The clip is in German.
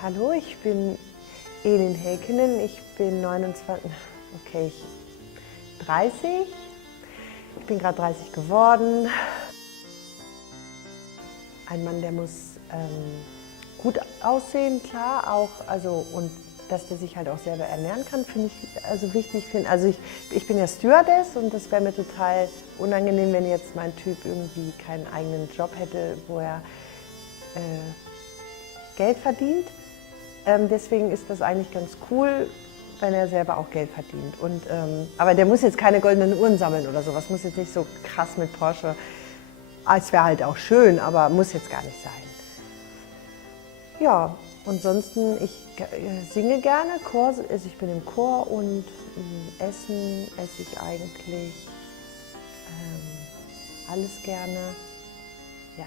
Hallo, ich bin Elin Häkkinen, ich bin 30. Ich bin gerade 30 geworden. Ein Mann, der muss gut aussehen, klar, auch, und dass der sich halt auch selber ernähren kann, finde ich wichtig. Ich bin ja Stewardess und das wäre mir total unangenehm, wenn jetzt mein Typ irgendwie keinen eigenen Job hätte, wo er Geld verdient. Deswegen ist das eigentlich ganz cool, wenn er selber auch Geld verdient. Aber der muss jetzt keine goldenen Uhren sammeln oder sowas, muss jetzt nicht so krass mit Porsche. Es wäre halt auch schön, aber muss jetzt gar nicht sein. Ja, ansonsten, ich singe gerne, ich bin im Chor und Essen esse ich eigentlich alles gerne. Ja.